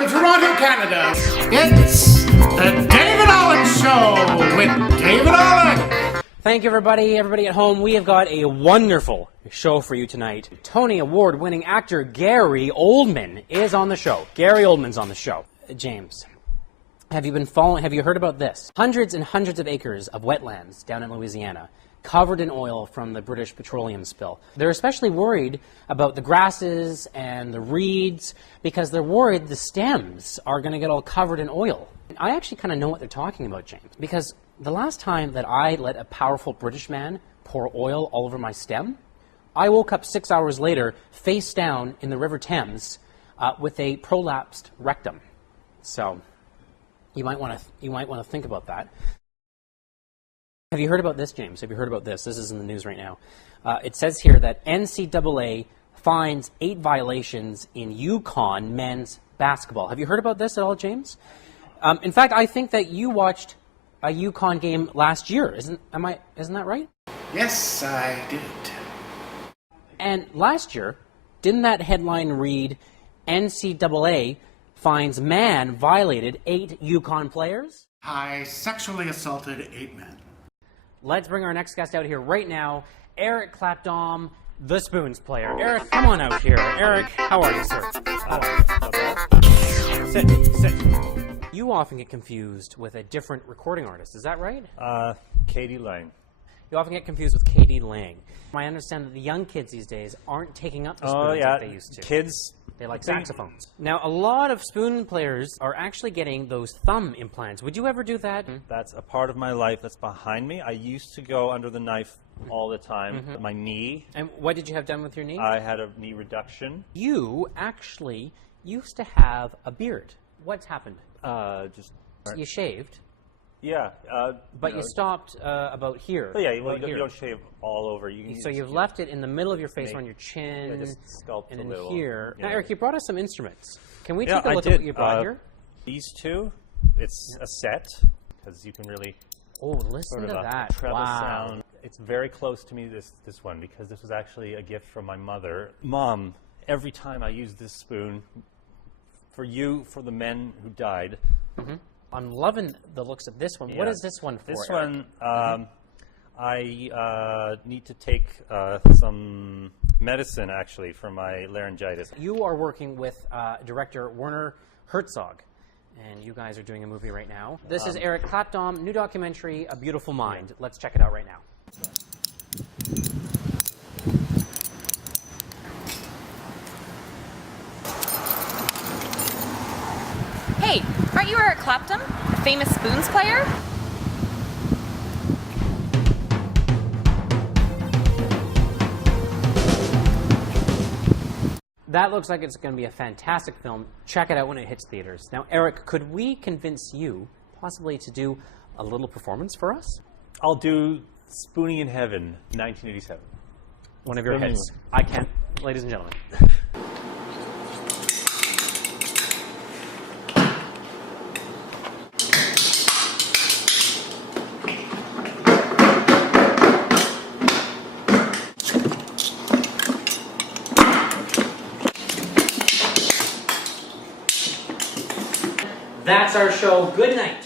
from Toronto, Canada, it's the David Ollech Show with David Ollech. Thank you, everybody at home. We have got a wonderful show for you tonight. Tony Award-winning actor Gary Oldman is on the show. Gary Oldman's on the show. James, have you heard about this? Hundreds and hundreds of acres of wetlands down in Louisiana covered in oil from the British petroleum spill. They're especially worried about the grasses and the reeds because they're worried the stems are going to get all covered in oil. I actually kind of know what they're talking about, James, because the last time that I let a powerful British man pour oil all over my stem, I woke up 6 hours later face down in the River Thames with a prolapsed rectum. So you might want to think about that. Have you heard about this, James? Have you heard about this? This is in the news right now. It says here that NCAA finds 8 violations in Yukon men's basketball. Have you heard about this at all, James? In fact, I think that you watched a Yukon game last year. Isn't that right? Yes, I did. And last year, didn't that headline read, NCAA finds man violated 8 Yukon players? I sexually assaulted 8 men. Let's bring our next guest out here right now, Eric Clapton, the Spoons player. Eric, come on out here. Eric, how are you, sir? Sit. You often get confused with a different recording artist, is that right? Katie Lang. You often get confused with Katie Lang. I understand that the young kids these days aren't taking up the spoons like they used to. Kids, they like saxophones. Now, a lot of spoon players are actually getting those thumb implants. Would you ever do that? That's a part of my life that's behind me. I used to go under the knife all the time. My knee. And what did you have done with your knee? I had a knee reduction. You actually used to have a beard. What's happened? You shaved. Yeah. But you stopped about here. But yeah, you don't shave all over. So you've left it in the middle of your face, on your chin, just sculpt and a in little. here. Yeah. Now, Eric, you brought us some instruments. Can we take a look at what you brought here? These two, it's a set, because you can really listen to that. treble Wow. sound. It's very close to me, this one, because this was actually a gift from my mother. Mom, every time I use this spoon, for the men who died. I'm loving the looks of this one. Yeah. What is this one for, This Eric? one, I need to take some medicine, actually, for my laryngitis. You are working with director Werner Herzog, and you guys are doing a movie right now. This is Eric Clapton, new documentary, A Beautiful Mind. Yeah. Let's check it out right now. Hey, aren't you Eric Clapton, the famous spoons player? That looks like it's going to be a fantastic film. Check it out when it hits theaters. Now, Eric, could we convince you possibly to do a little performance for us? I'll do Spooning in Heaven, 1987. One of your hits. I can't, ladies and gentlemen. That's our show. Good night.